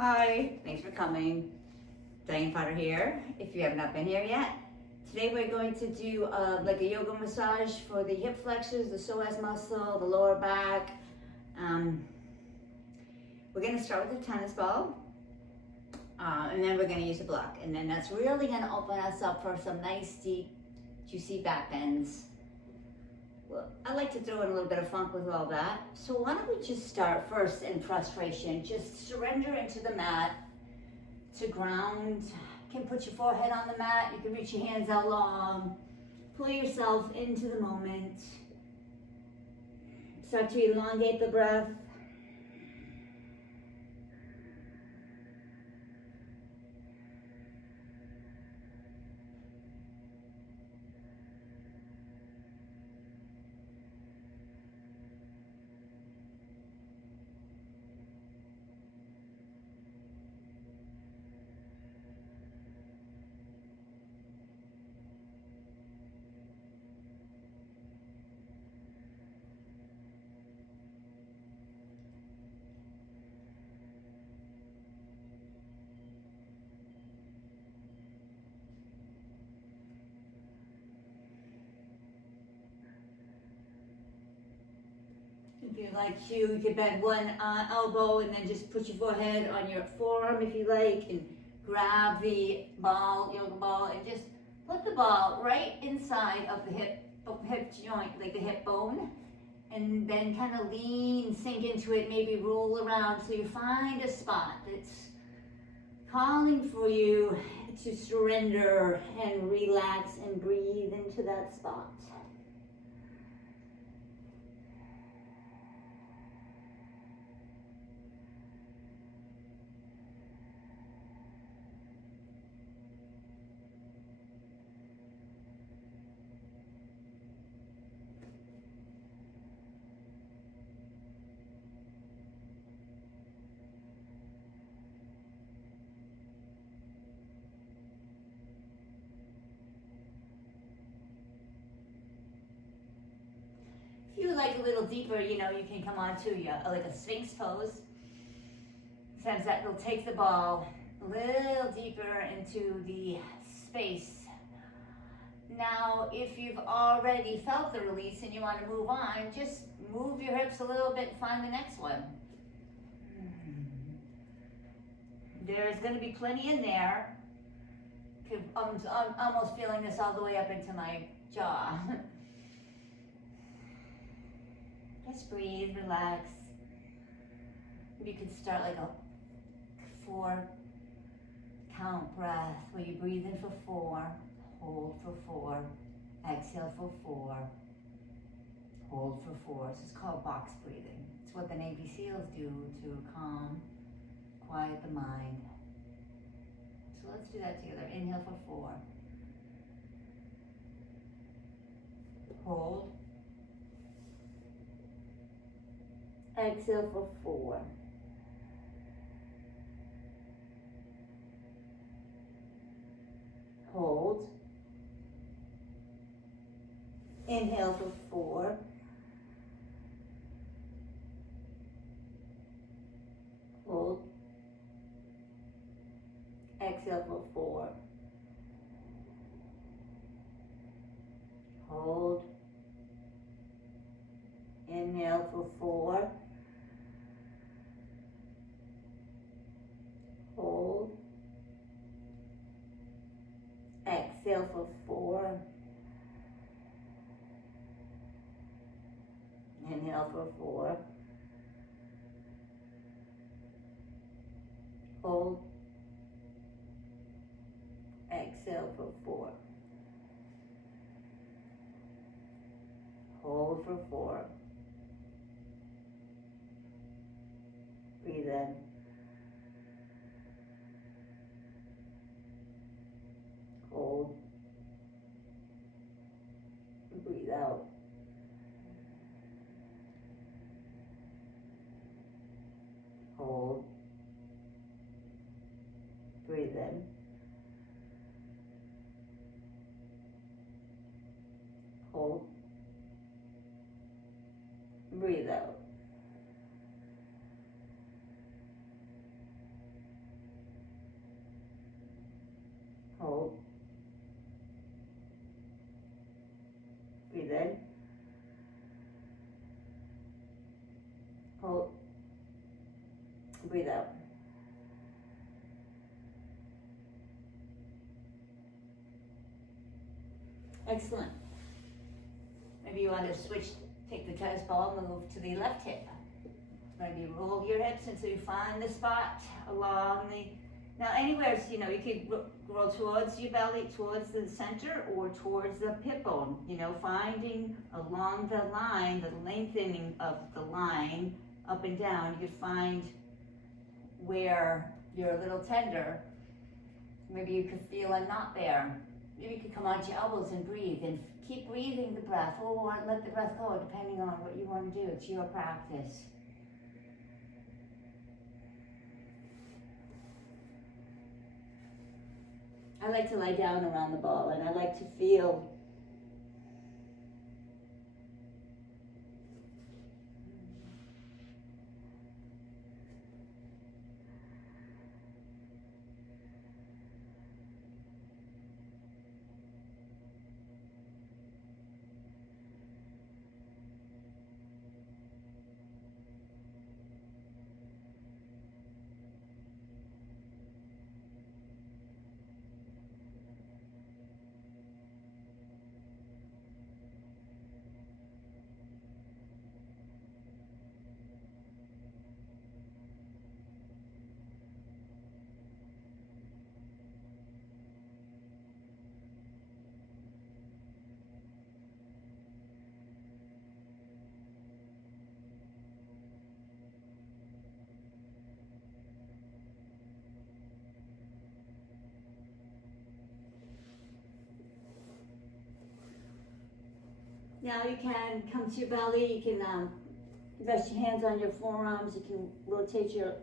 Hi, thanks for coming. Diane Potter here, if you have not been here yet. Today we're going to do like a yoga massage for the hip flexors, the psoas muscle, the lower back. We're going to start with a tennis ball, and then we're going to use a block. And then that's really going to open us up for some nice, deep, juicy back bends. Well, I like to throw in a little bit of funk with all that. So why don't we just start first in frustration. Just surrender into the mat to ground. You can put your forehead on the mat. You can reach your hands out long. Pull yourself into the moment. Start to elongate the breath. If you like to, you can bend one elbow and then just put your forehead on your forearm if you like, and grab the ball, yoga ball, and just put the ball right inside of the hip joint, like the hip bone, and then kind of lean, sink into it, maybe roll around so you find a spot that's calling for you to surrender and relax and breathe into that spot. If you like a little deeper, you can come on to like a sphinx pose. Sometimes that will take the ball a little deeper into the space. Now, if you've already felt the release and you want to move on, just move your hips a little bit and find the next one. There's going to be plenty in there. I'm almost feeling this all the way up into my jaw. Just breathe, relax. You can start like a 4 count breath where you breathe in for 4, hold for 4, exhale for 4, hold for 4. This is called box breathing. It's what the Navy SEALs do to calm, quiet the mind. So let's do that together. Inhale for 4. Hold. Exhale for 4. Hold. Inhale for 4. Hold. Exhale for 4. Hold. Inhale for 4. Hold. Exhale for 4. Inhale for 4. Hold. Exhale for 4. Hold for 4. Breathe in. Hold. Breathe out. Hold. Breathe in. Hold. Breathe out. Breathe out. Excellent. Maybe you want to switch, take the tennis ball, move to the left hip. Maybe roll your hips until you find the spot along the, now anywhere, you know, you could roll towards your belly, towards the center, or towards the hip bone, you know, finding along the line, the lengthening of the line up and down. You could find where you're a little tender. Maybe you could feel a knot there. Maybe you could come onto your elbows and breathe, and keep breathing the breath, or let the breath go, depending on what you want to do. It's your practice. I like to lie down around the ball, and I like to feel Now you can come to your belly, you can rest your hands on your forearms, you can rotate your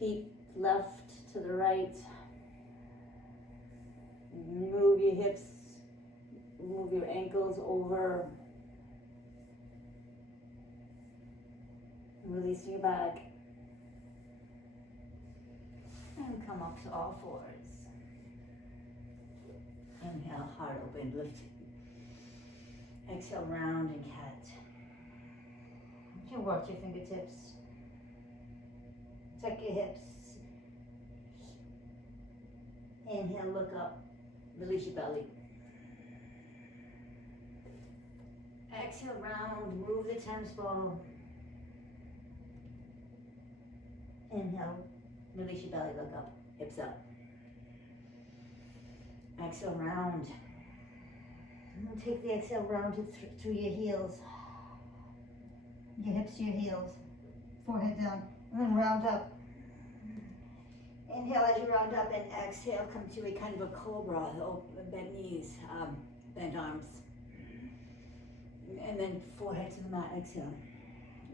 feet left to the right, move your hips, move your ankles over, releasing your back, and come up to all fours. Inhale, heart open, lift. Exhale, round and cat. You can work your fingertips. Tuck your hips. Inhale, look up. Release your belly. Exhale, round. Move the tennis ball. Inhale, release your belly, look up. Hips up. Exhale, round. And then take the exhale round to your heels. Your hips to your heels. Forehead down. And then round up. Inhale as you round up, and exhale, come to a kind of a cobra. Bent knees, bent arms. And then forehead to the mat, exhale.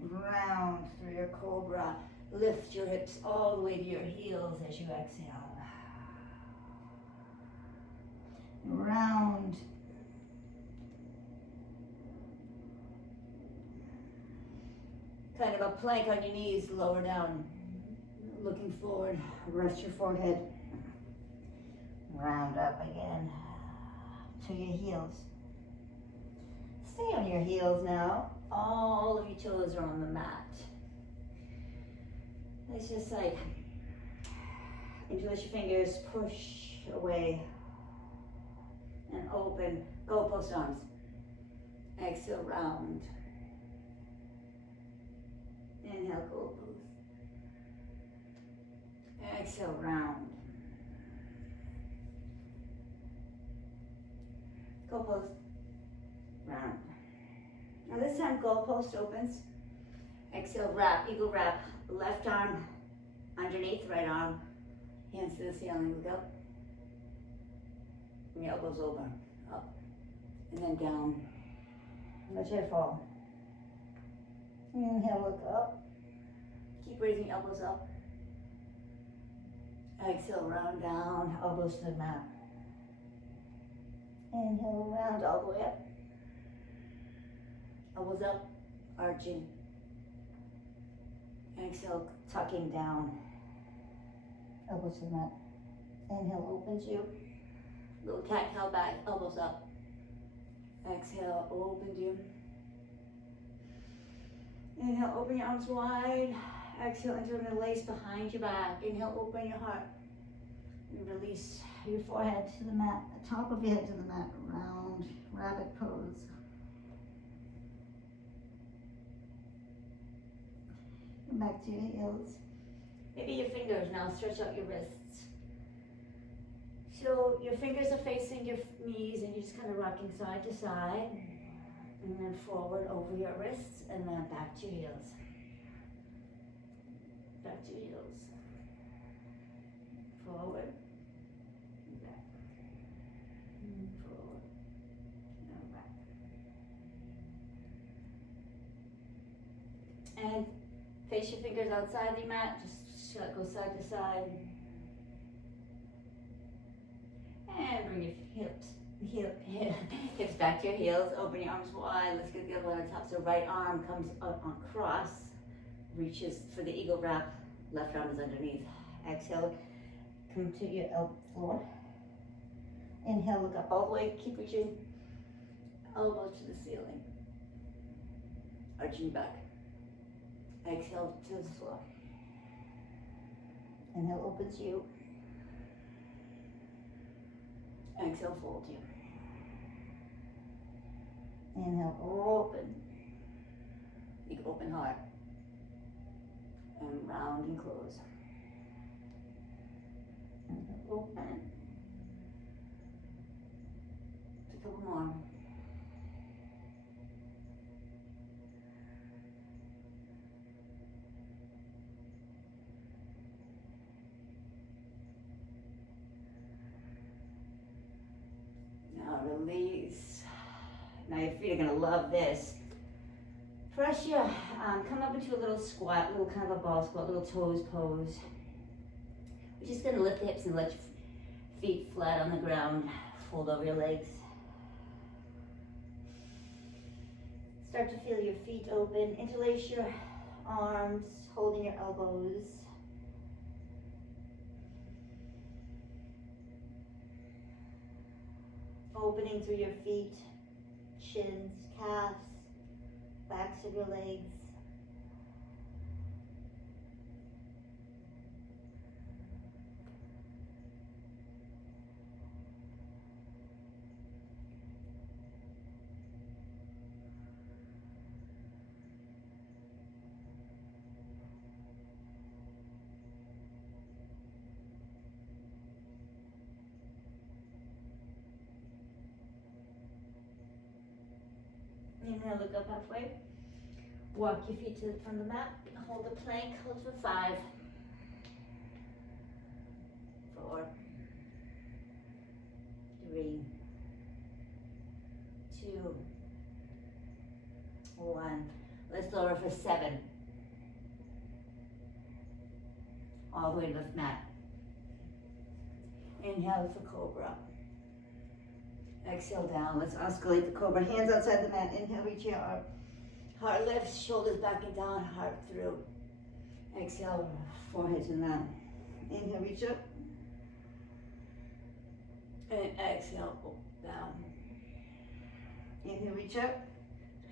Round through your cobra. Lift your hips all the way to your heels as you exhale. Round. Kind of a plank on your knees, lower down. Looking forward, rest your forehead. Round up again to your heels. Stay on your heels now. All of your toes are on the mat. It's just like, interlace your fingers, push away, and open. Goalpost arms. Exhale, round. Inhale, goalpost. Exhale, round. Goalpost, round. Now this time, goalpost opens. Exhale, wrap, eagle wrap. Left arm underneath, right arm. Hands to the ceiling, look up. Bring your elbows over, up. And then down. Let your head fall. Inhale, look up. Keep raising your elbows up. Exhale, round down, elbows to the mat. Inhale, round all the way up. Elbows up, arching. Exhale, tucking down. Elbows to the mat. Inhale, opens you. Little cat-cow back, elbows up. Exhale, opens you. Inhale, open your arms wide. Exhale, enter in the lace behind your back. Inhale, open your heart. And release your forehead to the mat, the top of your head to the mat, round rabbit pose. Come back to your heels. Maybe your fingers now, stretch out your wrists. So your fingers are facing your knees and you're just kind of rocking side to side. And then forward over your wrists and then back to your heels. Back to your heels. Forward. Back. Forward. And back. And face your fingers outside the mat. Just go side to side. And bring your hips back to your heels. Open your arms wide. Let's get the other one on top. So right arm comes up on cross, reaches for the eagle wrap. Left arm is underneath. Exhale, come to your floor. Inhale, look up all the way. Keep reaching elbows to the ceiling. Arching back. Exhale to the floor. Inhale opens you. Exhale, fold you. Inhale, open. Big open heart. And round and close. Inhale, open. Just a couple more. Now release. Now your feet are going to love this. Press your, come up into a little squat, little kind of a ball squat, little toes pose. We're just going to lift the hips and let your feet flat on the ground. Fold over your legs. Start to feel your feet open. Interlace your arms, holding your elbows. Opening through your feet, shins, calves, backs of your legs. Inhale, look up halfway. Walk your feet to the front of the mat. Hold the plank, hold for 5, 4, 3, 2, 1. Let's lower for 7. All the way to the mat. Inhale for cobra. Exhale down. Let's oscillate the cobra. Hands outside the mat. Inhale, reach your arm. Heart lifts, shoulders back and down, heart through. Exhale, forehead to the mat. Inhale, reach up. And exhale, down. Inhale, reach up.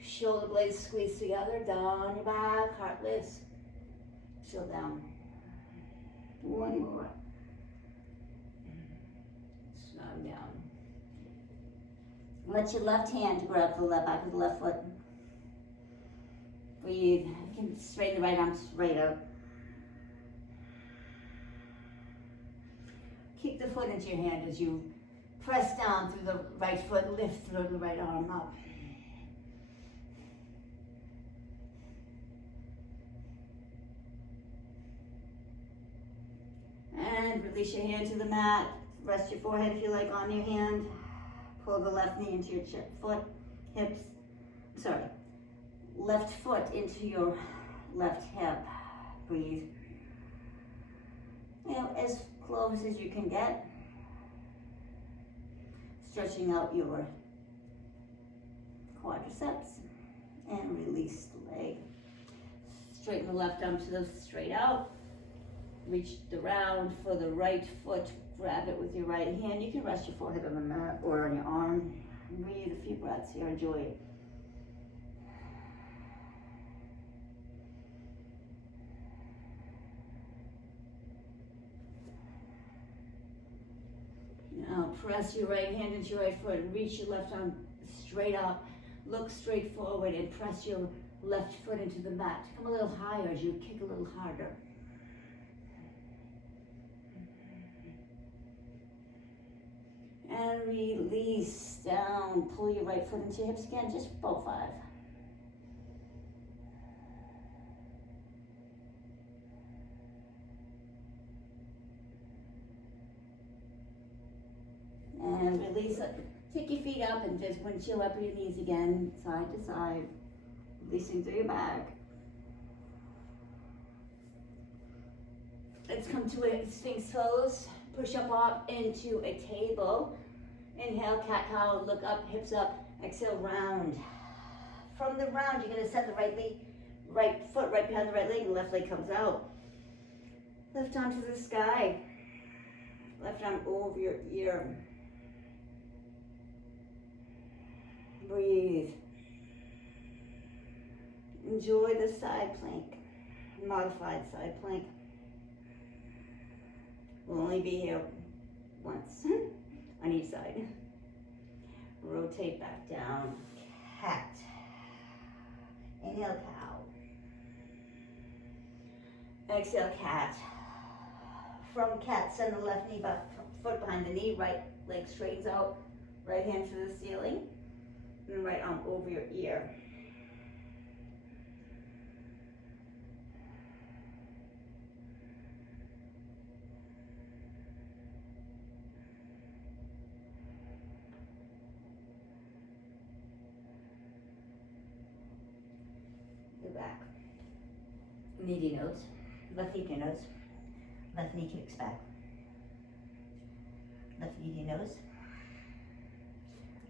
Shoulder blades squeeze together, down your back, heart lifts. Exhale, down. One more. Snug down. Let your left hand grab the left back of the left foot. Breathe. You can straighten the right arm straight up. Keep the foot into your hand as you press down through the right foot, lift through the right arm up. And release your hand to the mat. Rest your forehead if you like on your hand. Pull the left knee into your left foot into your left hip. Breathe. As close as you can get. Stretching out your quadriceps and release the leg. Straighten the left arm to the straight out. Reach around for the right foot. Grab it with your right hand. You can rest your forehead on the mat or on your arm. Breathe a few breaths here. Enjoy it. press your right hand into your right foot. Reach your left arm straight up. Look straight forward and press your left foot into the mat. Come a little higher as you kick a little harder. And release down. Pull your right foot into your hips again, just about 5. And release it. Take your feet up and just windshield up your knees again, side to side. Releasing through your back. Let's come to a Sphinx pose. Push up into a table. Inhale, cat-cow, look up, hips up. Exhale, round. From the round, you're going to set the right foot right behind the right leg, and left leg comes out. Left arm to the sky. Left arm over your ear. Breathe. Enjoy the side plank, modified side plank. We'll only be here once on each side. Rotate back down. Cat. Inhale, cow. Exhale, cat. From cat, send the left knee back, foot behind the knee, right leg straightens out, right hand to the ceiling, and right arm over your ear. Back. Knee to your nose. Left knee to your nose. Left knee kicks back. Left knee to your nose.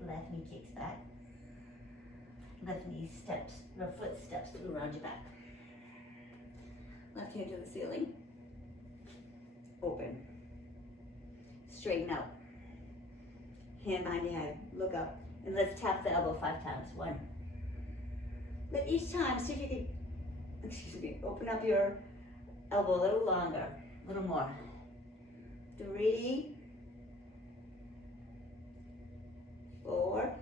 Left knee kicks back. Left knee steps, or foot steps through around your back. Left hand to the ceiling. Open. Straighten out. Hand behind your head. Look up. And let's tap the elbow 5 times. 1. But each time, see if you can, open up your elbow a little longer, a little more. 3, 4,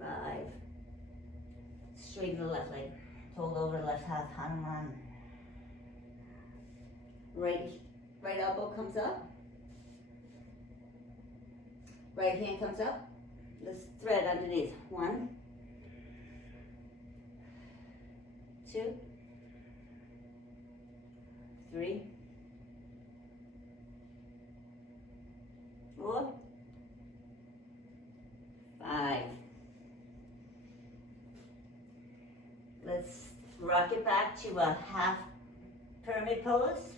5. Straighten the left leg. Fold over the left half, Hanuman. Right elbow comes up. Right hand comes up. Let's thread underneath. 1, 2, 3, 4, 5. Let's rock it back to a half pyramid pose.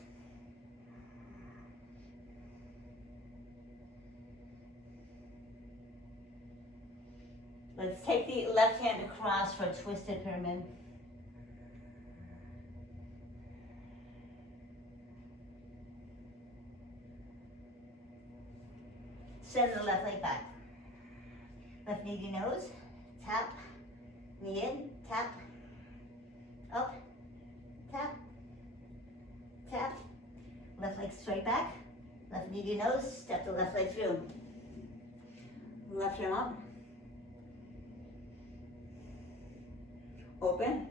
Let's take the left hand across for a twisted pyramid. Send the left leg back. Left knee to your nose. Tap. Knee in. Tap. Up. Tap. Tap. Left leg straight back. Left knee to your nose. Step the left leg through. Left arm up. Open.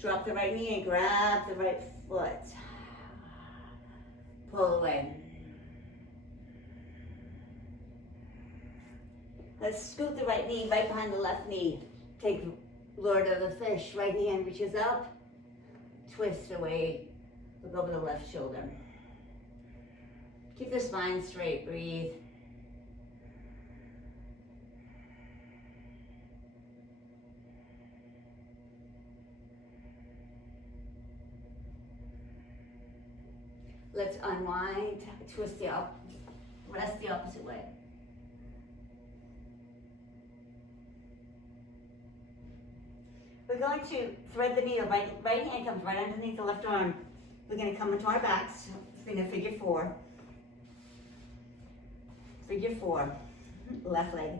Drop the right knee and grab the right foot. Pull away. Let's scoot the right knee right behind the left knee. Take Lord of the Fish. Right hand reaches up. Twist away. Look over the left shoulder. Keep the spine straight. Breathe. Let's unwind, twist rest the opposite way. We're going to thread the needle. Right hand comes right underneath the left arm. We're going to come into our backs. It's going to figure 4. Figure 4. Left leg.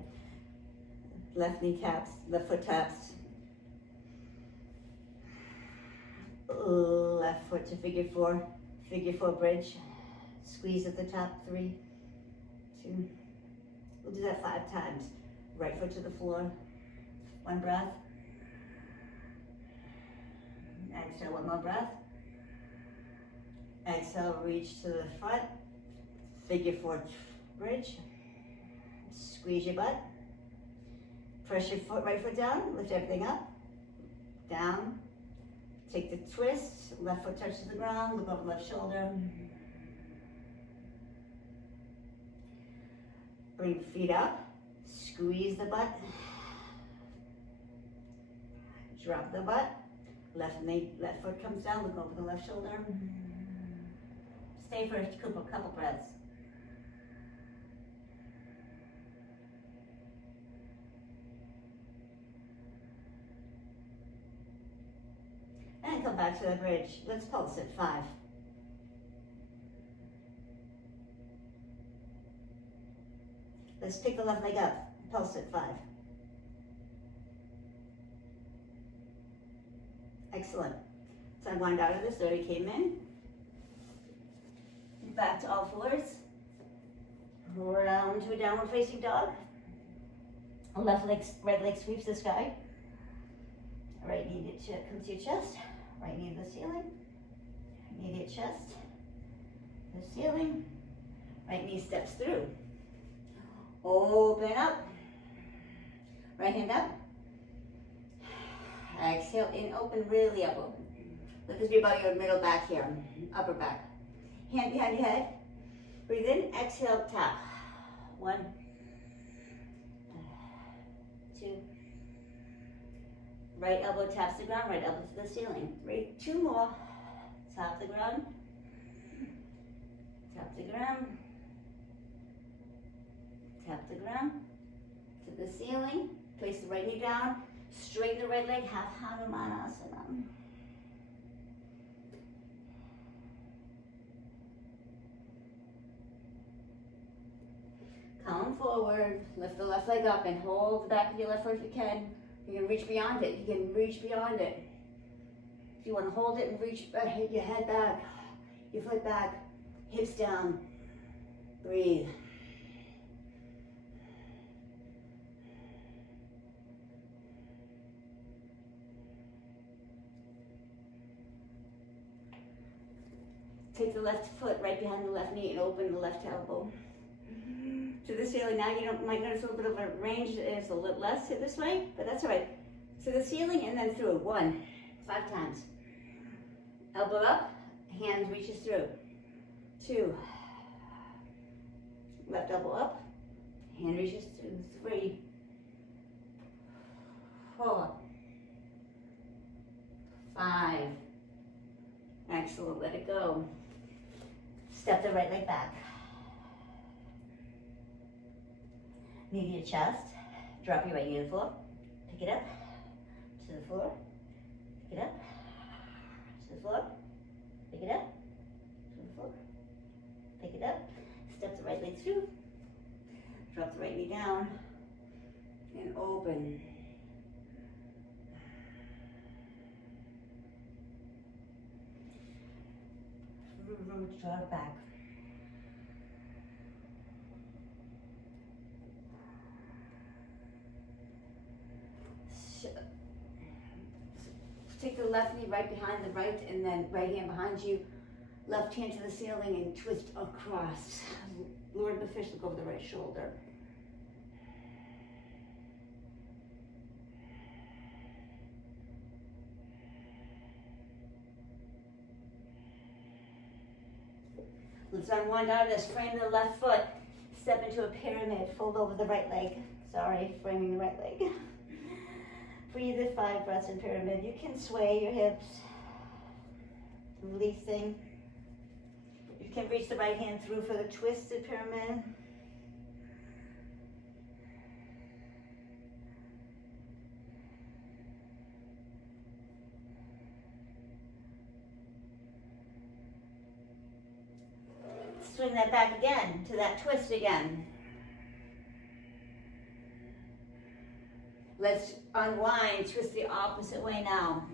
Left knee taps. Left foot taps. Left foot to figure 4. Figure 4 bridge. Squeeze at the top, 3, 2. We'll do that 5 times. Right foot to the floor. 1 breath. Exhale, 1 more breath. Exhale, reach to the front. Figure 4 bridge. Squeeze your butt. Press your right foot down. Lift everything up. Down. Take the twist. Left foot touches the ground. Look over left shoulder. Bring feet up. Squeeze the butt. Drop the butt. Left foot comes down. Look over the left shoulder. Stay for a couple breaths. And come back to the bridge. Let's pulse it. 5. Let's pick the left leg up. Pulse it. 5. Excellent. So I wind out of this. Already came in. Back to all fours. Round to a downward facing dog. Right leg sweeps the sky. Right knee comes to your chest. Right knee to the ceiling. Knee to your chest. The ceiling. Right knee steps through. Open up. Right hand up. Exhale in, open, really up, open. Let this be about your middle back here, upper back. Hand behind your head. Breathe in, exhale, tap. 1, 2. Right elbow taps the ground, right elbow to the ceiling. 3, 2 more. Tap the ground. Tap the ground. Tap the ground. To the ceiling. Place the right knee down. Straighten the right leg. Half Hanumanasana. Come forward. Lift the left leg up and hold the back of your left foot if you can. You can reach beyond it. You can reach beyond it. If you want to hold it and reach back, hit your head back, your foot back, hips down. Breathe. Take the left foot right behind the left knee and open the left elbow to the ceiling. Now you might notice a little bit of a range is a little less this way, but that's all right. To the ceiling and then through. 1, 5 times. Elbow up, hand reaches through. 2. Left elbow up, hand reaches through. 3, 4, 5. Excellent, let it go. Step the right leg back. Knee to your chest. Drop your right knee to the floor. Pick it up to the floor. Pick it up to the floor. Pick it up to the floor. Pick it up. Step the right leg through. Drop the right knee down. And open. Draw it back. Take the left knee right behind the right and then right hand behind you. Left hand to the ceiling and twist across. Lord the fish, look over the right shoulder. Let's unwind out of this. Frame the left foot. Step into a pyramid. Fold over the right leg. Sorry, framing the right leg. Breathe in 5 breaths in pyramid. You can sway your hips. Releasing. You can reach the right hand through for the twisted pyramid. Swing that back again to that twist again. Let's unwind, twist the opposite way now.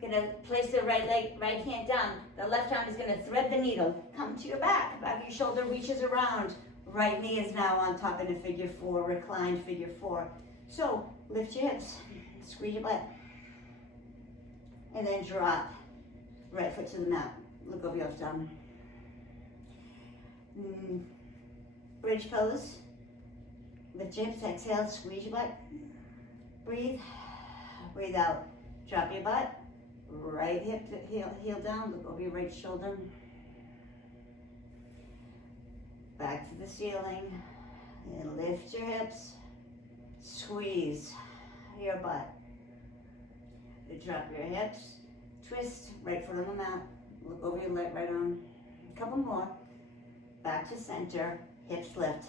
Gonna place the right leg, right hand down. The left arm is gonna thread the needle. Come to your back. Back of your shoulder reaches around. Right knee is now on top in a figure four, reclined figure four. So lift your hips, squeeze your butt, and then drop. Right foot to the mat. Look over your left arm. Bridge pose. Lift your hips, exhale, squeeze your butt. Breathe. Breathe out. Drop your butt. Right hip, heel down. Look over your right shoulder. Back to the ceiling. And lift your hips. Squeeze your butt. Drop your hips. Twist. Right foot on the mat. Look over your right arm. A couple more. Back to center. Hips lift.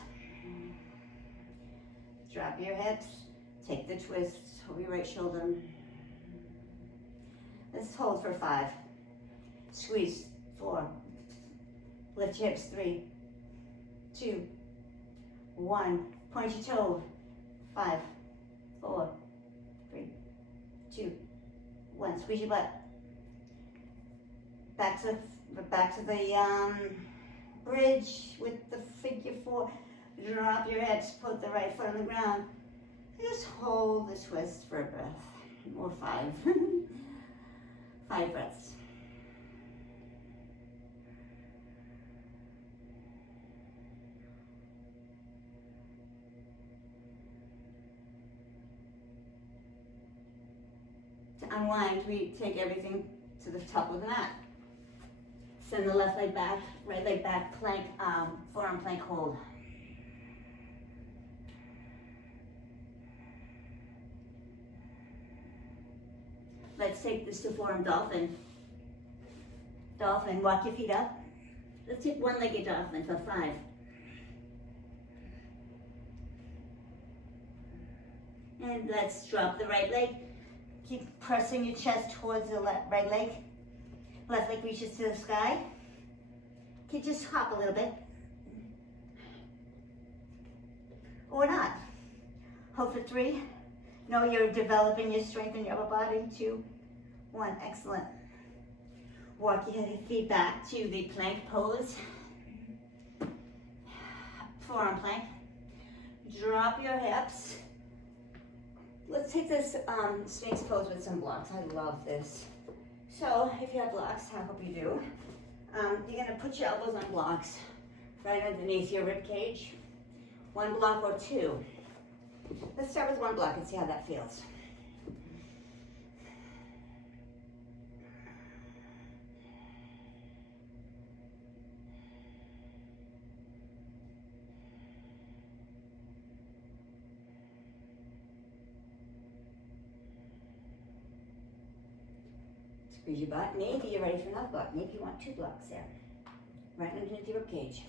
Drop your hips. Take the twist over your right shoulder. Let's hold for 5. Squeeze. 4. Lift your hips. 3, 2, 1. Point your toe. 5, 4, 3, 2, 1. Squeeze your butt. Back to the bridge with the figure 4. Drop your hips. Put the right foot on the ground. Just hold the twist for a breath. Or 5. 5 breaths. To unwind, we take everything to the top of the mat. Send the left leg back, right leg back, plank, forearm plank hold. Let's take this to forearm dolphin. Dolphin, walk your feet up. Let's take one-legged dolphin for 5. And let's drop the right leg. Keep pressing your chest towards the right leg. Left leg reaches to the sky. Okay, just hop a little bit. Or not. Hold for 3. Know you're developing your strength in your upper body. 2, 1, excellent. Walk your feet back to the plank pose. Forearm plank. Drop your hips. Let's take this Sphinx pose with some blocks. I love this. So if you have blocks, I hope you do. You're gonna put your elbows on blocks right underneath your rib cage. 1 block or 2. Let's start with 1 block and see how that feels. Squeeze your butt. Maybe you're ready for another block. Maybe you want 2 blocks there. Right underneath your rib cage.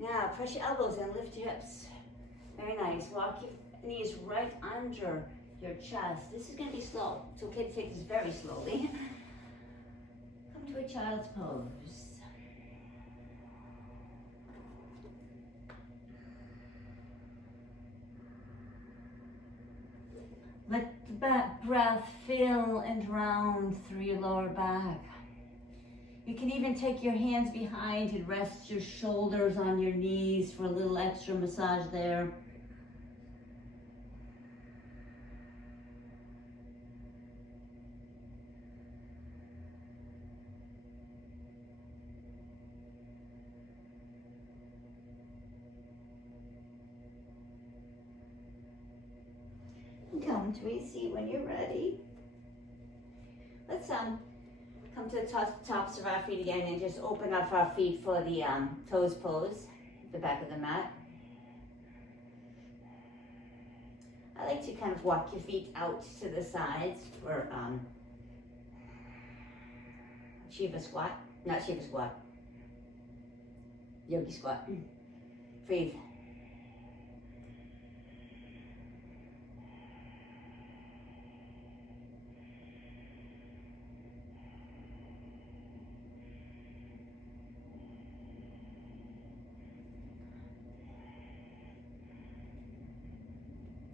Now, press your elbows and lift your hips. Very nice. Walk your knees right under your chest. This is going to be slow. It's okay to take this very slowly. Come to a child's pose. Let the back breath fill and round through your lower back. You can even take your hands behind and rest your shoulders on your knees for a little extra massage there. Come to a seat when you're ready. Let's come to the tops of our feet again and just open up our feet for the toes pose, the back of the mat. I like to kind of walk your feet out to the sides for Shiva squat, not Shiva squat, yogi squat. Breathe.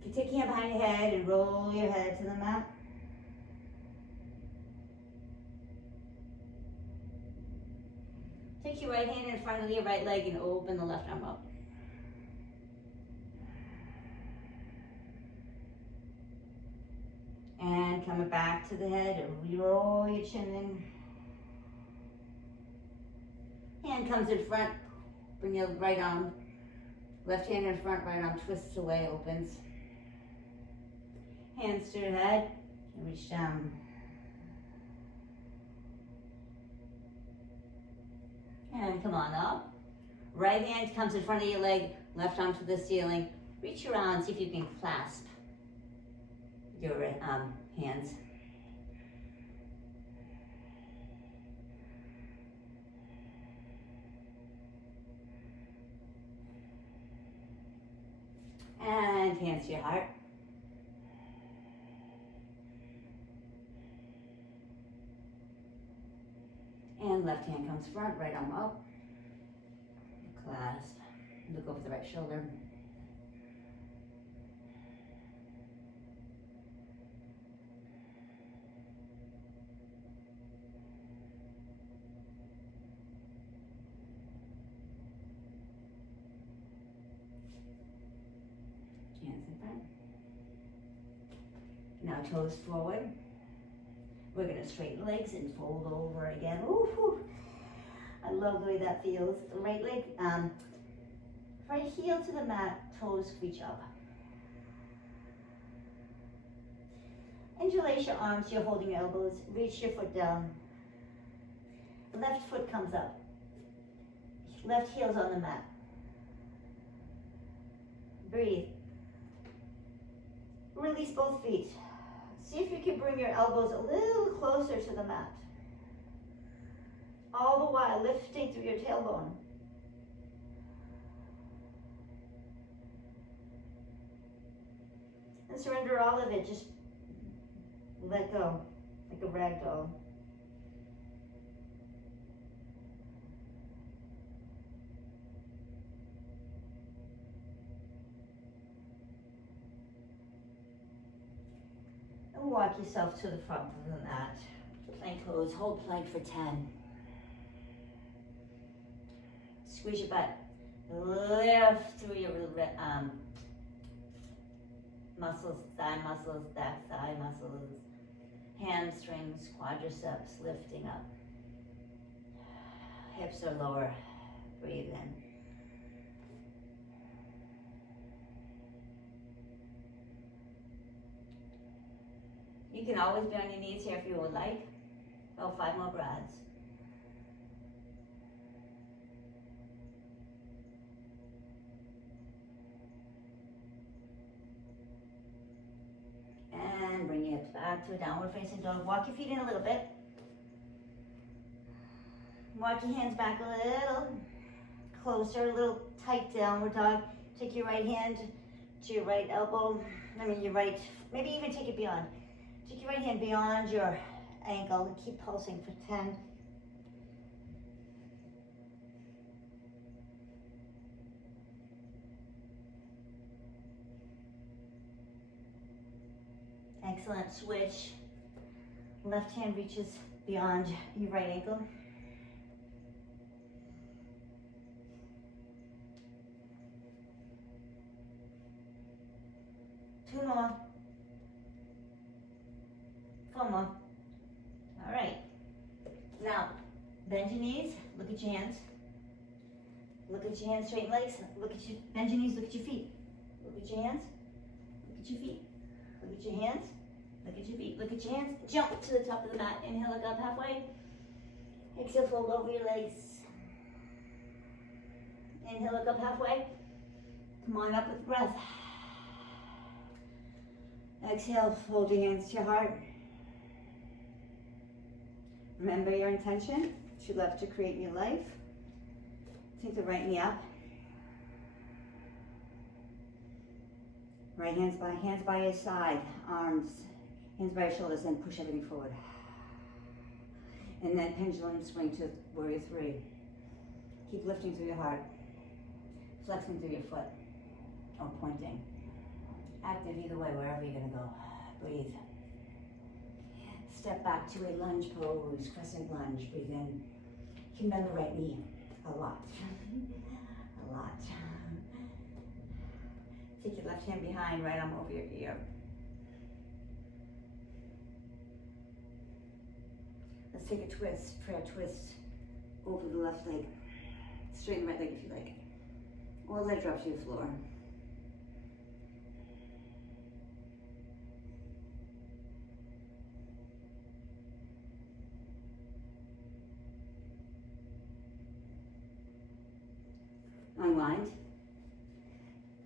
You take your hand behind your head and roll your head to the mat. Take your right hand in front of your right leg and open the left arm up. And coming back to the head, roll your chin in. Hand comes in front, bring your right arm, left hand in front, right arm twists away, opens. Hands to your head, and reach down. And come on up. Right hand comes in front of your leg, left arm to the ceiling. Reach around, see if you can clasp your hands. And hands to your heart. And left hand comes front, right arm up. Clasp. Look over the right shoulder. Hands in front. Now toes forward. We're going to straighten legs and fold over again. Ooh, I love the way that feels. The right leg, right heel to the mat, toes reach up. Interlace your arms, you're holding your elbows, reach your foot down. Left foot comes up. Left heel's on the mat. Breathe. Release both feet. See if you can bring your elbows a little closer to the mat. All the while lifting through your tailbone. And surrender all of it, just let go, like a rag doll. And walk yourself to the front of the mat. Plank pose, hold plank for 10. Squeeze your butt. Lift through your muscles, thigh muscles, back thigh muscles, hamstrings, quadriceps lifting up. Hips are lower. Breathe in. You can always be on your knees here if you would like. About 5 more breaths. And bring your hips back to a downward facing dog. Walk your feet in a little bit. Walk your hands back a little closer, a little tight downward dog. Take your right hand to your right elbow. Your right, maybe even take it beyond. Take your right hand beyond your ankle and keep pulsing for 10. Excellent. Switch. Left hand reaches beyond your right ankle. Two more. 4 more. All right. Now, bend your knees. Look at your hands. Look at your hands. Straighten legs. Look at your. Bend your knees. Look at your feet. Look at your hands. Look at your feet. Look at your hands. Look at your feet. Look at your hands. Jump to the top of the mat. Inhale, look up halfway. Exhale, fold over your legs. Inhale, look up halfway. Come on up with breath. Exhale, fold your hands to your heart. Remember your intention. You love to create new life. Take the right knee up. Right hands by your side, arms, hands by your shoulders, and push everything forward. And then pendulum swing to warrior three. Keep lifting through your heart, flexing through your foot, or pointing. Active either way, wherever you're gonna go. Breathe. Step back to a lunge pose, crescent lunge. Breathe in. You can bend the right knee a lot. A lot. Take your left hand behind, right arm over your ear. Let's take a twist, prayer twist over the left leg. Straighten the right leg if you like. Or let it drop to the floor. Unwind.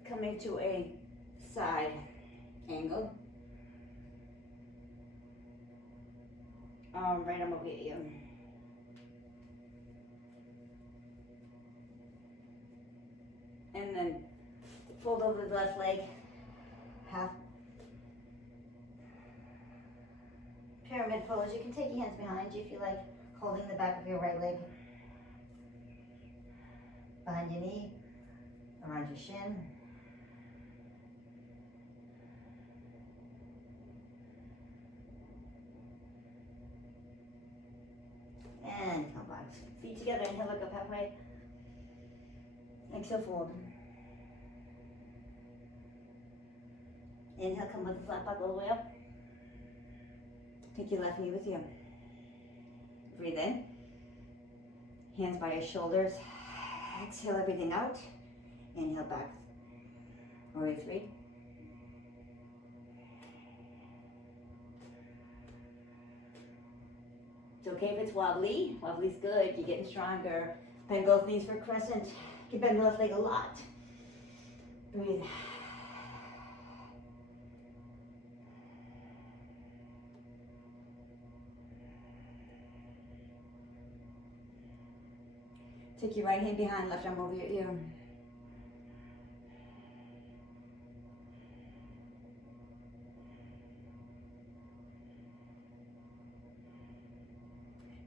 Coming to a side angle. Right arm over your ear. And then fold over the left leg, half pyramid pose. You can take your hands behind you if you like, holding the back of your right leg behind your knee, around your shin. And come back. Feet together, inhale, look up halfway. Exhale, fold. Inhale, come with the flat back all the way up. Take your left knee with you. Breathe in. Hands by your shoulders. Exhale everything out. Inhale back. Warrior three. It's okay if it's wobbly. Wobbly's good. You're getting stronger. Bend both knees for crescent. You can bend the left leg a lot. Breathe. Take your right hand behind, left arm over your ear.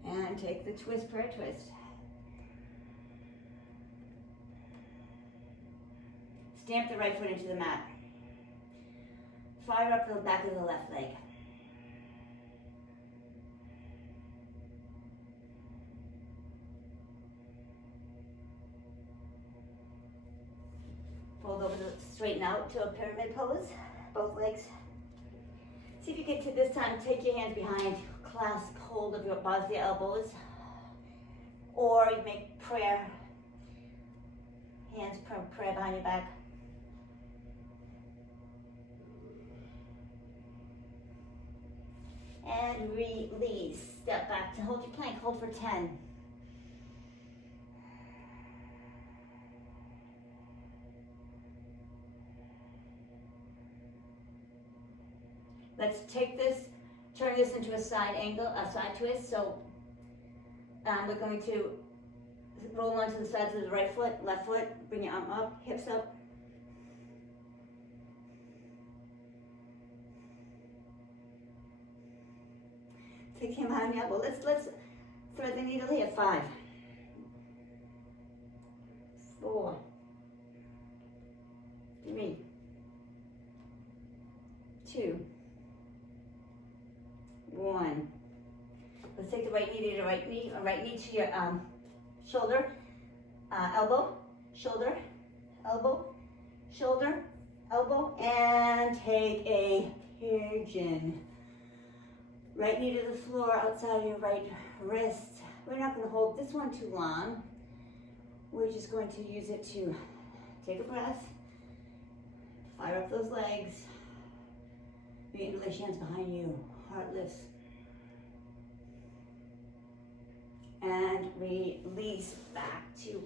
And take the twist, prayer twist. Stamp the right foot into the mat. Fire up the back of the left leg. Fold over to straighten out to a pyramid pose, both legs. See if you can, this time, take your hands behind, clasp hold of your both the elbows, or you make prayer, hands prayer behind your back. And release, step back to hold your plank, hold for 10. Let's take this, turn this into a side angle, a side twist. So we're going to roll onto the sides of the right foot, left foot, bring your arm up, hips up. Take him behind the elbow. Let's thread the needle here. 5, 4, 3, 2, 1. Let's take the right knee to the right knee, or right knee to your shoulder, elbow, shoulder, elbow, shoulder, elbow, and take a pigeon. Right knee to the floor outside of your right wrist. We're not going to hold this one too long. We're just going to use it to take a breath, fire up those legs, begin to place your hands behind you, heart lifts, and release back to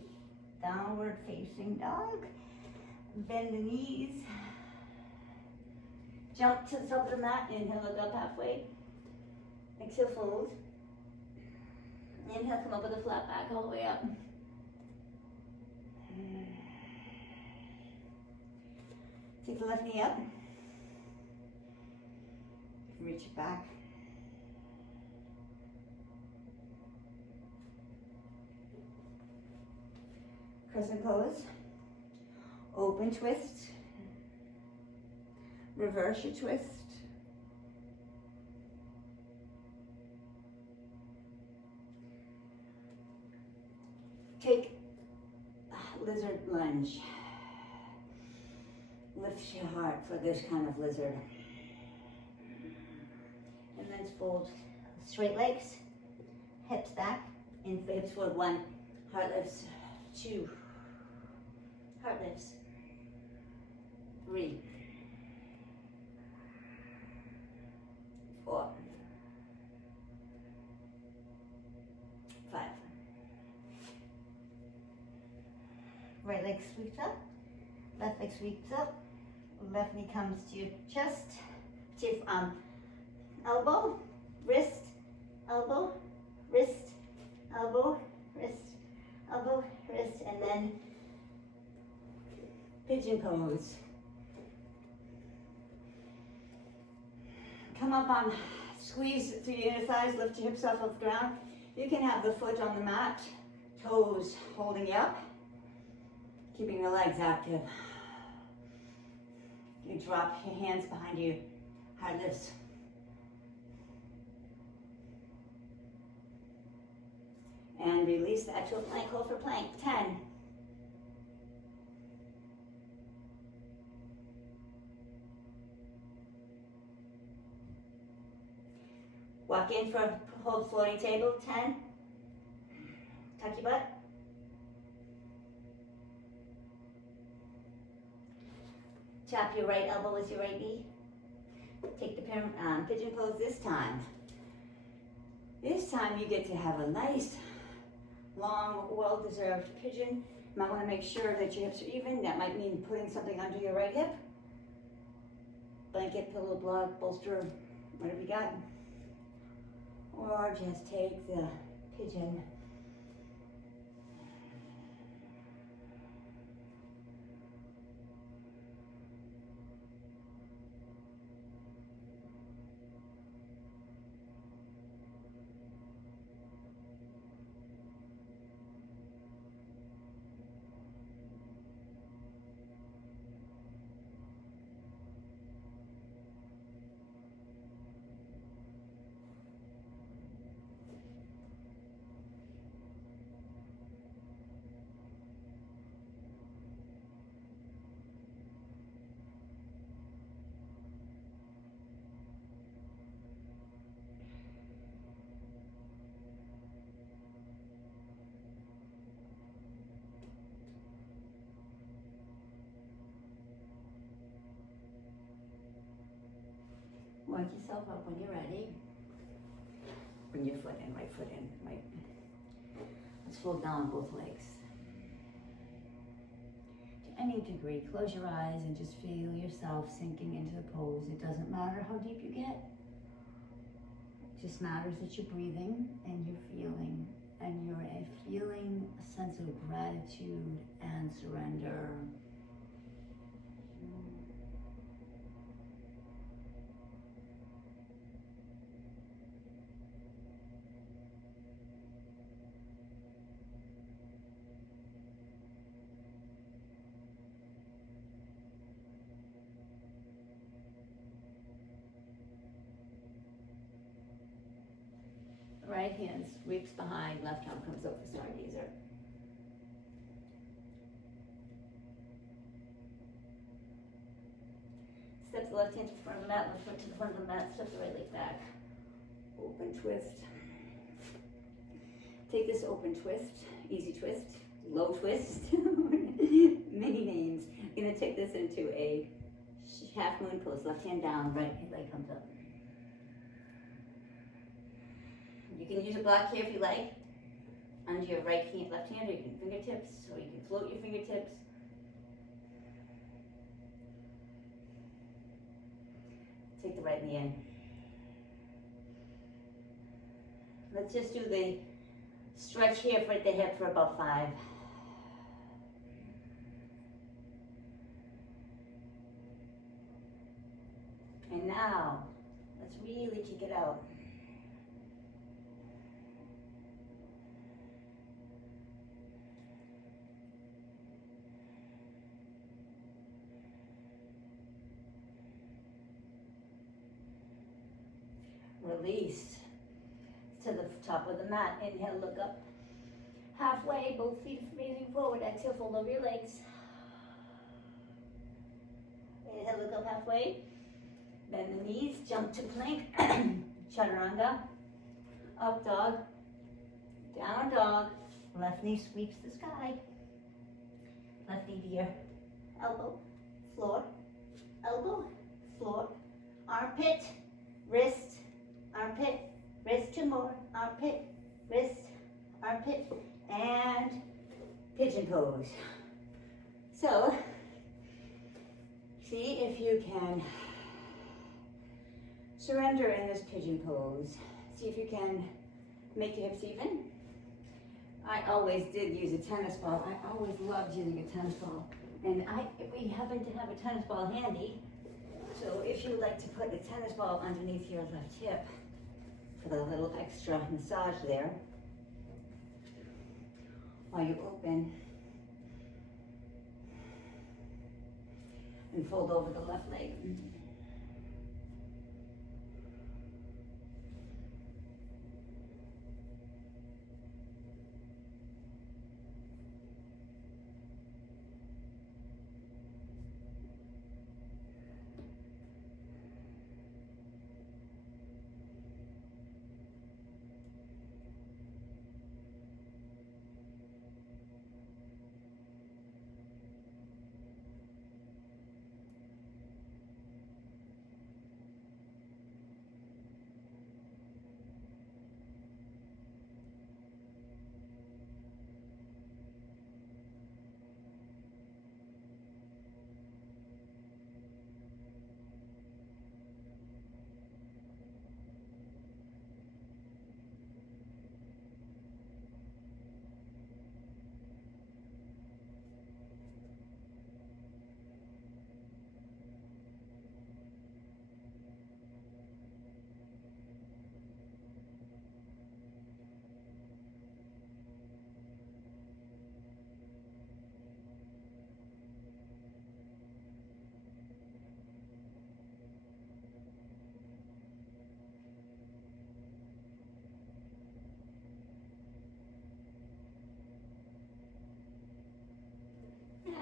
downward facing dog. Bend the knees. Jump to the top of the mat, inhale, look up halfway. Exhale, fold. Inhale, come up with a flat back all the way up. Take the left knee up. Reach it back. Crescent pose. Open twist. Reverse your twist. Take lizard lunge. Lift your heart for this kind of lizard. And then fold straight legs, hips back, and hips forward 1, heart lifts 2, heart lifts 3, 4, 5. Right leg sweeps up, left leg sweeps up, left knee comes to your chest, to your elbow, wrist, elbow, wrist, elbow, wrist, elbow, wrist, and then pigeon pose. Come up on, squeeze through your inner thighs, lift your hips off of the ground. You can have the foot on the mat, toes holding you up, keeping your legs active. You drop your hands behind you, heart lifts. And release that to a plank, hold for plank, 10. Walk in for a hold floating table, 10. Tuck your butt. Tap your right elbow with your right knee. Take the pigeon pose this time. This time you get to have a nice, long, well-deserved pigeon. You might want to make sure that your hips are even. That might mean putting something under your right hip. Blanket, pillow, block, bolster, whatever you got. Or just take the pigeon. Work yourself up when you're ready. Bring your foot in, right foot in, right. Let's fold down both legs. To any degree, close your eyes and just feel yourself sinking into the pose. It doesn't matter how deep you get. It just matters that you're breathing and you're feeling. And you're feeling a sense of gratitude and surrender. Right hand sweeps behind, left arm comes up for stargazer. Step the left hand to the front of the mat, left foot to the front of the mat, step the right leg back. Open twist. Take this open twist, easy twist, low twist, many names. I'm gonna take this into a half moon pose, left hand down, right leg comes up. You can use a block here if you like, under your right hand, left hand, or you can fingertips, or you can float your fingertips. Take the right knee in. Let's just do the stretch here for the hip for about 5. And now, let's really kick it out. Release to the top of the mat. Inhale, look up. Halfway, both feet facing forward. Exhale, fold over your legs. Inhale, look up halfway. Bend the knees, jump to plank. Chaturanga. Up dog. Down dog. Left knee sweeps the sky. Left knee to your elbow. Floor. Elbow. Floor. Armpit. Wrist. Armpit, wrist, 2 more, armpit, wrist, armpit, and pigeon pose. So, see if you can surrender in this pigeon pose. See if you can make your hips even. I always did use a tennis ball. I always loved using a tennis ball. And we happen to have a tennis ball handy. So if you would like to put the tennis ball underneath your left hip, for the little extra massage there, while you open and fold over the left leg.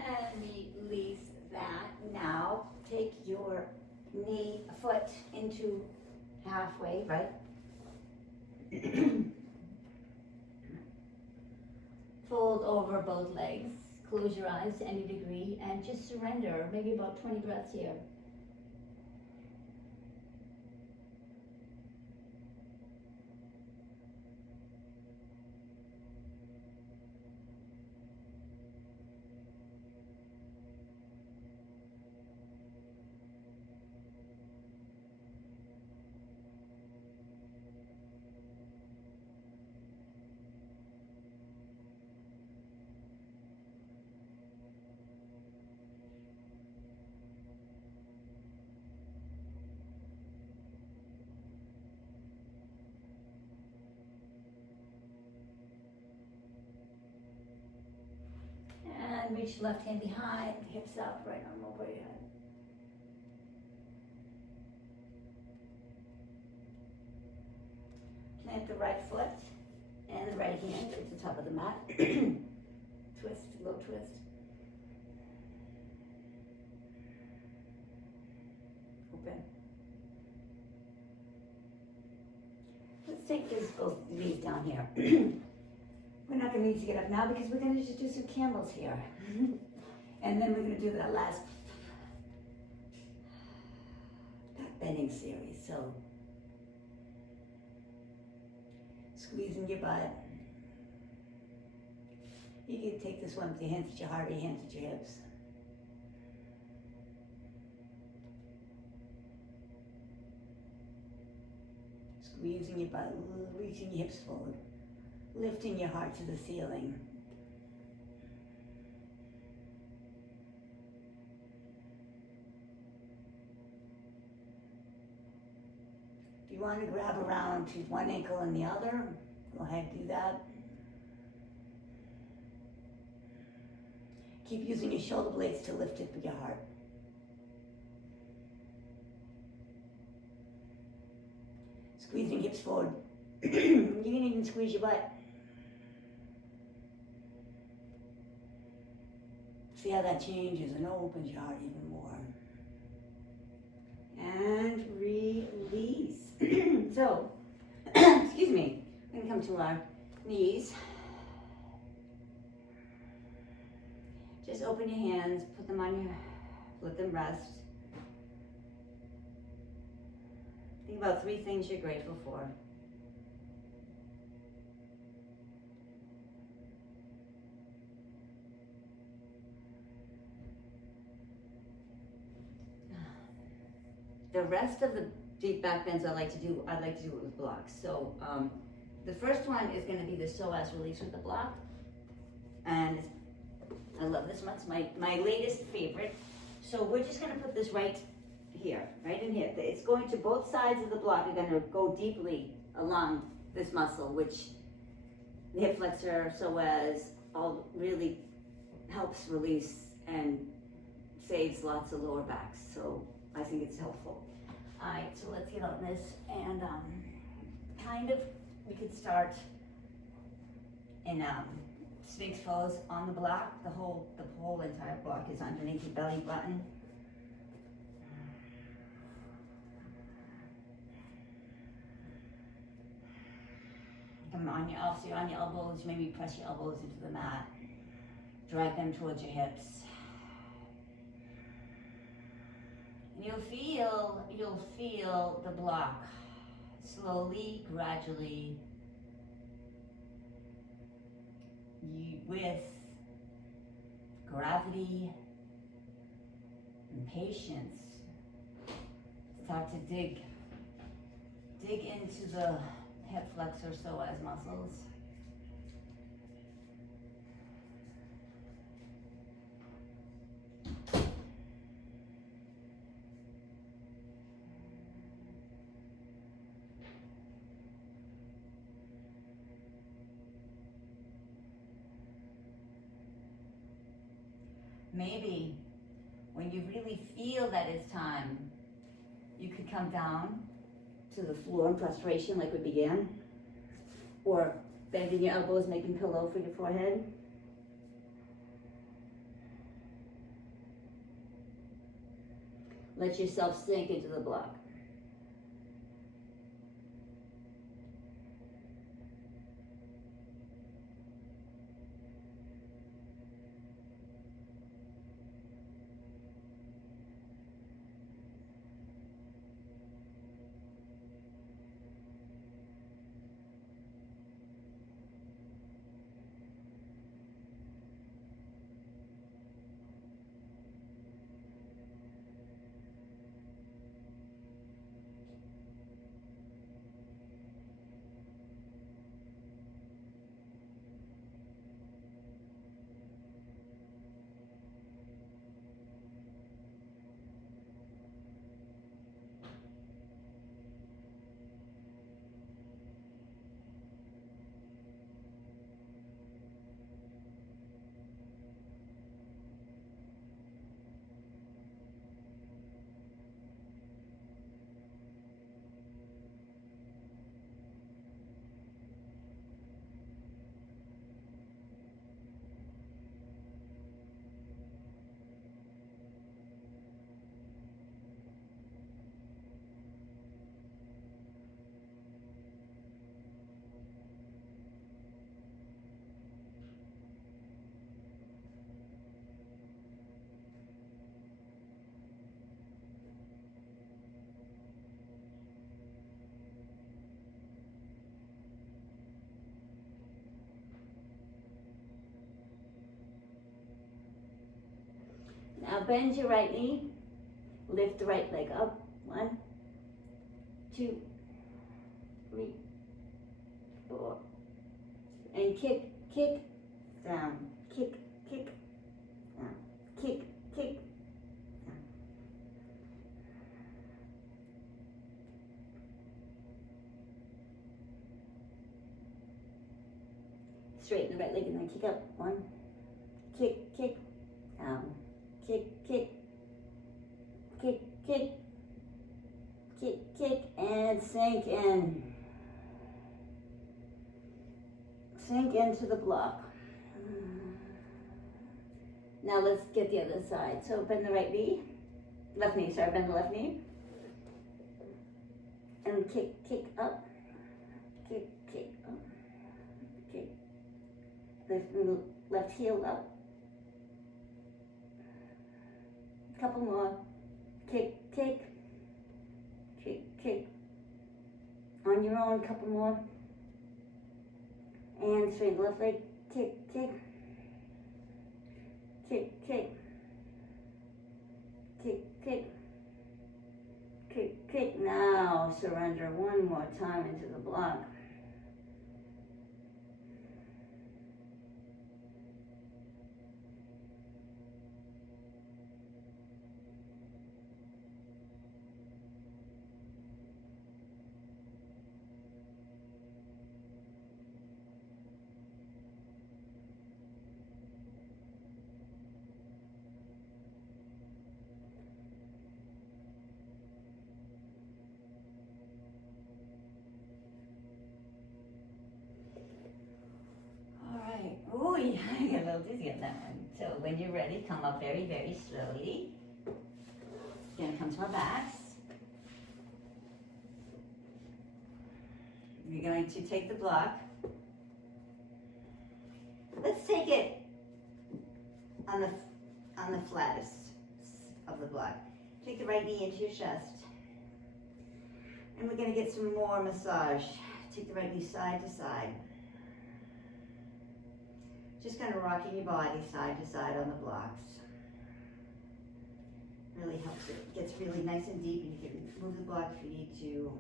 And release that. Now take your foot into halfway, right? Fold over both legs. Close your eyes to any degree and just surrender. Maybe about 20 breaths here. And reach left hand behind, hips up, right arm over your head. Plant the right foot and the right hand at the top of the mat. Twist, low twist. Open. Let's take both knees down here. We're not going to need to get up now because we're going to just do some camels here. And then we're going to do that last back bending series. So, squeezing your butt. You can take this one with your hands at your heart or your hands at your hips. Squeezing your butt, reaching your hips forward, lifting your heart to the ceiling. If you want to grab around to one ankle and the other, go ahead, do that. Keep using your shoulder blades to lift it with your heart. Squeezing hips forward. You can even squeeze your butt. See how that changes and opens your heart even more. And release. So, excuse me, we're going to come to our knees. Just open your hands, put them on your, let them rest. Think about 3 things you're grateful for. The rest of the deep back bends I like to do it with blocks. So the first one is going to be the psoas release with the block. And I love this one. It's my latest favorite. So we're just going to put this right here, right in here. It's going to both sides of the block. You're going to go deeply along this muscle, which the hip flexor, psoas, all really helps release and saves lots of lower backs. So I think it's helpful. All right, so let's get on this and we could start in Sphinx pose on the block. The whole entire block is underneath your belly button. Come on, you're on your elbows. Maybe press your elbows into the mat. Drag them towards your hips. And you'll feel the block slowly, gradually, with gravity and patience, start to dig into the hip flexor psoas muscles. Maybe when you really feel that it's time, you could come down to the floor in prostration like we began, or bending your elbows, making pillow for your forehead. Let yourself sink into the block. Now bend your right knee, lift the right leg up. 1, 2, and kick, kick, down, kick, kick, down, kick, kick, down. Straighten the right leg and then kick up. One, kick, kick, down, kick, kick, kick, kick, kick, kick, and sink in. Sink into the block. Now let's get the other side. So bend the right knee, left knee, sorry, bend the left knee. And kick, kick up, kick, kick up, kick. Lift the left heel up. Couple more. Kick, kick, kick, kick. On your own, couple more. And straighten the left leg. Kick, kick, kick, kick, kick, kick, kick, kick. Now surrender one more time into the block. Oh yeah, I got a little dizzy on that one. So when you're ready, come up very, very slowly. You're gonna come to our backs. You're going to take the block. Let's take it on the flattest of the block. Take the right knee into your chest. And we're gonna get some more massage. Take the right knee side to side. Just kind of rocking your body side to side on the blocks. Really helps it. Gets really nice and deep, and you can move the block if you need to.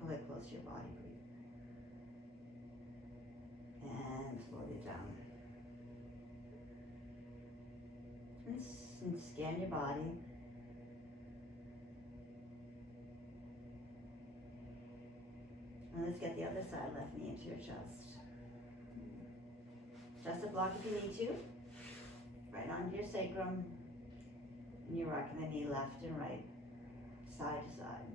Pull it close to your body, breathe. And float it down. And scan your body. And let's get the other side, left knee into your chest. Just a block if you need to. Right onto your sacrum. And you're rocking the knee left and right, side to side.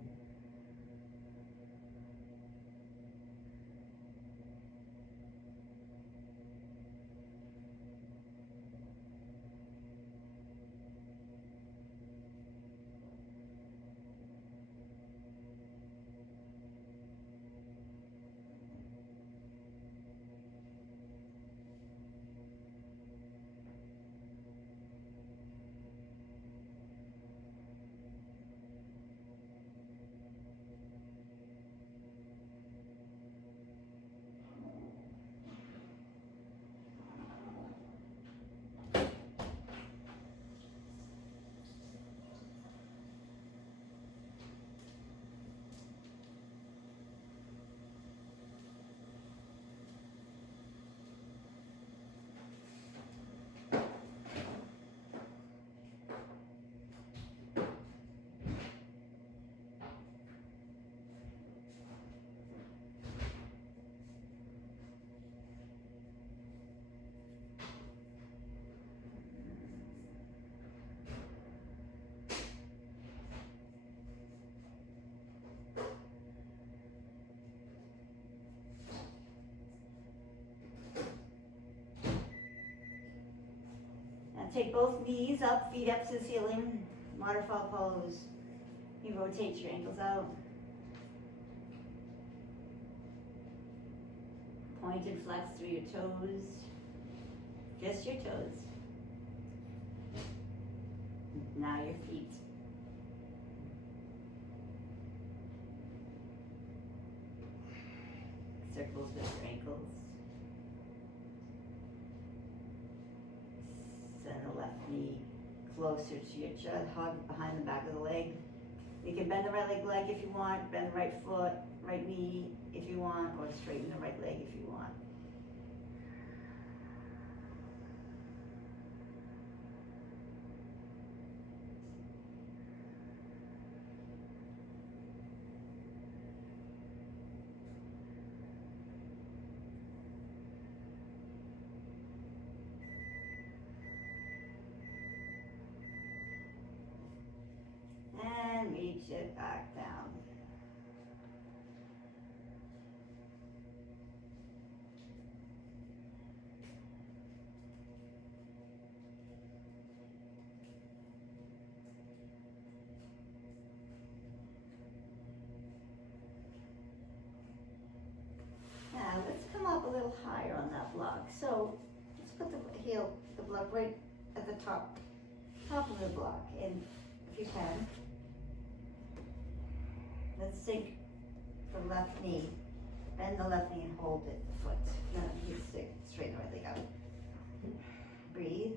take both knees up, feet up to the ceiling, waterfall pose. You rotate your ankles out. Point and flex through your toes. Just your toes. Now your feet. Circles with your ankles. Send the left knee closer to your chest, hug behind the back of the leg. You can bend the right leg if you want, bend the right foot, right knee if you want, or straighten the right leg if you want. And reach it back down. Now let's come up a little higher on that block. So let's put the block right at the top of the block, and if you can, let's sink the left knee, bend the left knee and hold it, the foot. No, you straighten the right leg out. Breathe.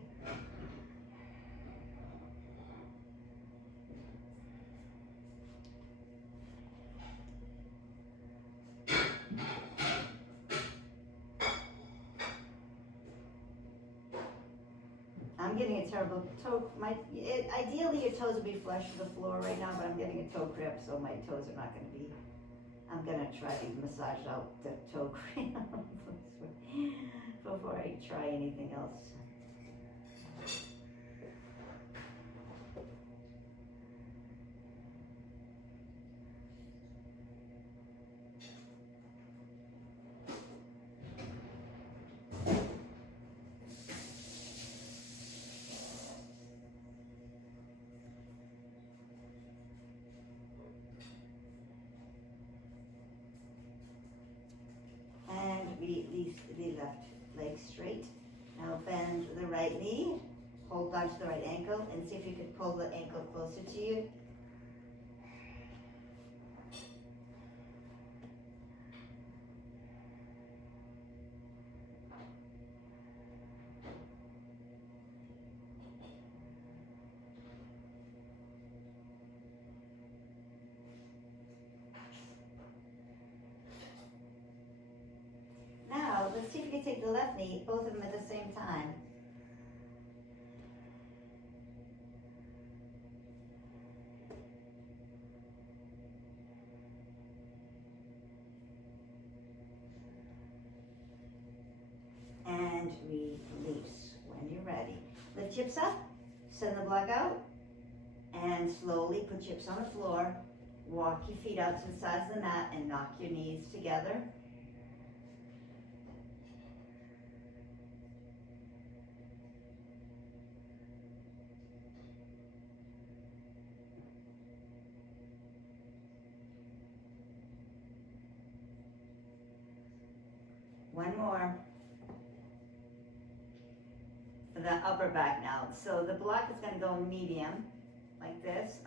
I'm getting a terrible toe, ideally your toes would be flush to the floor right now, but I'm getting a toe cramp, so my toes are not gonna be, I'm gonna try to massage out the toe cramp before I try anything else. Release the left leg straight. Now bend the right knee, hold on to the right ankle, and see if you can pull the ankle closer to you. Now, let's see if you can take the left knee, both of them at the same time. And release when you're ready. Lift hips up, send the block out, and slowly put hips on the floor. Walk your feet out to the sides of the mat and knock your knees together. One more. For the upper back now. So the block is going to go medium, like this,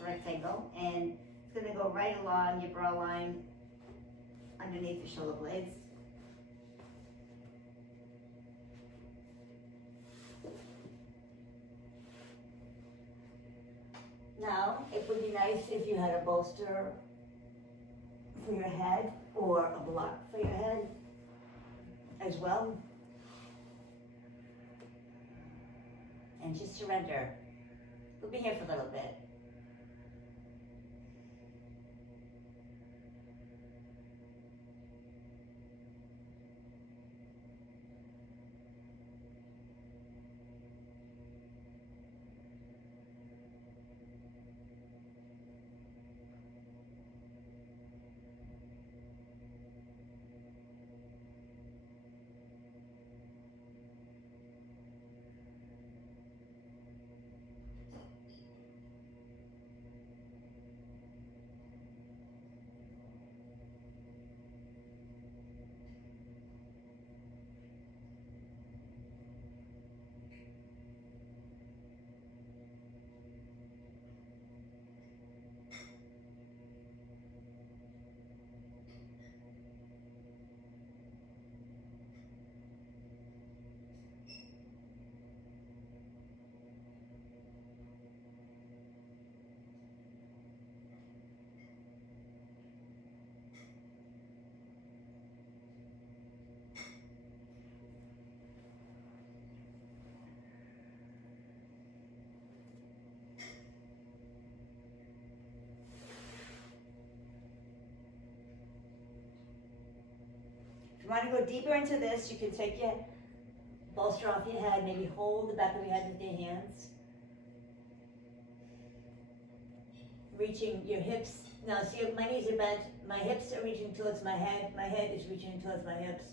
rectangle, and it's going to go right along your bra line, underneath your shoulder blades. Now, it would be nice if you had a bolster for your head or a block for your head as well. And just surrender. We'll be here for a little bit. you want to go deeper into this, you can take your bolster off your head, maybe hold the back of your head with your hands. Reaching your hips. Now see, my knees are bent, my hips are reaching towards my head is reaching towards my hips.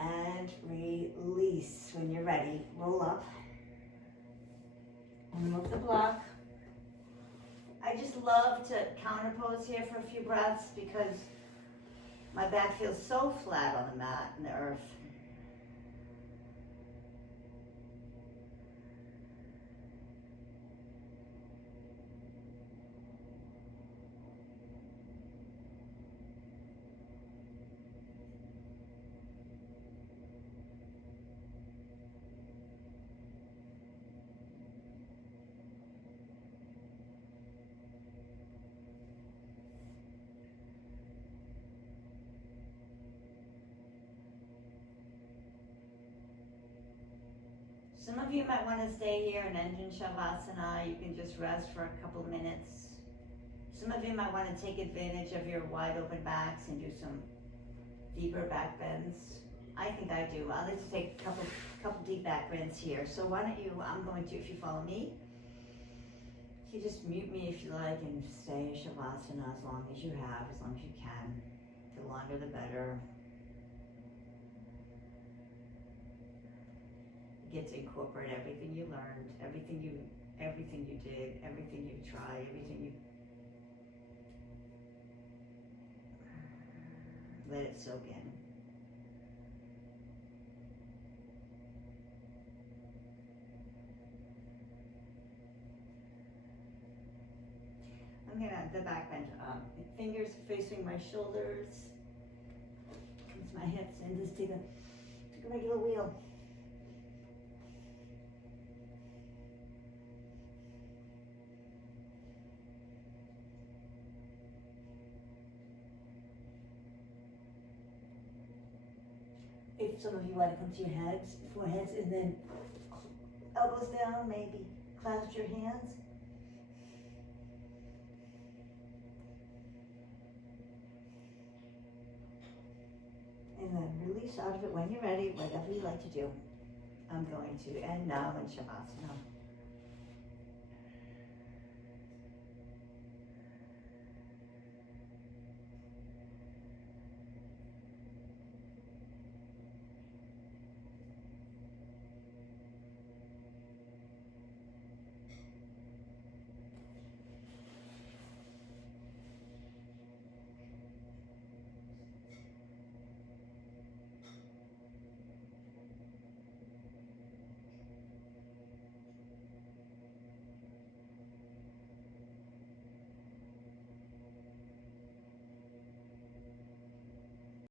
And release. When you're ready, roll up. Remove the block. I just love to counter pose here for a few breaths because my back feels so flat on the mat and the earth. Some of you might want to stay here and end in Shavasana. You can just rest for a couple of minutes. Some of you might want to take advantage of your wide open backs and do some deeper back bends. I think I do. I'll just take a couple deep back bends here. So why don't you, I'm going to, if you follow me, you just mute me if you like and stay in Shavasana as long as you have, as long as you can. The longer the better. Get to incorporate everything you learned, everything you did, everything you tried, everything you let it soak in. I'm gonna the back bend up. Fingers facing my shoulders. It's my hips and just take a regular wheel. If some of you want to come to your heads, foreheads, and then elbows down, maybe clasp your hands. And then release out of it when you're ready, whatever you like to do. I'm going to end now in Shavasana.